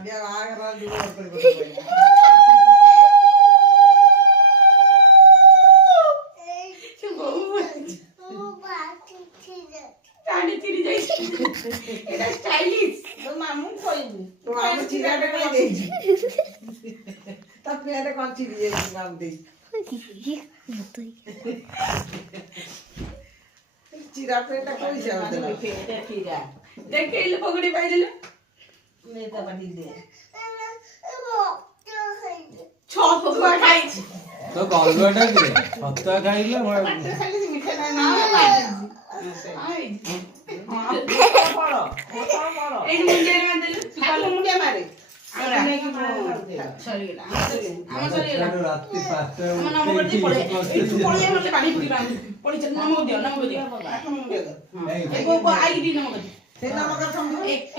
dia agar dulu berikut. এটা stylish তো মামু কইবি তো আমি চিরাটা কই দেইছি তা পেটে কোন চিরি দেইছি নাম দেই চিরা পেটা কই যাও এটা কিরা দেখে এলে পকড়ি পাই দিল মেটা বাড়ি দে ছত দুয়া খাইছি তো গল্পটা কি সত্তা খাইলে খালি মিঠা না না আই বড় বড় এই মুন্ডে না দিল কালো মুন্ডে মারে আমরা সরি গেল আমার সরি গেল রাত্রি 5টা আমার নাম করে দিয়ে পড়ে একটু পড়ে যাবে পানি পুরি বানি পড়ে চল নাম দিও এখন মুন্ডে এই গো আই দি নাম করে সেই নাম কথা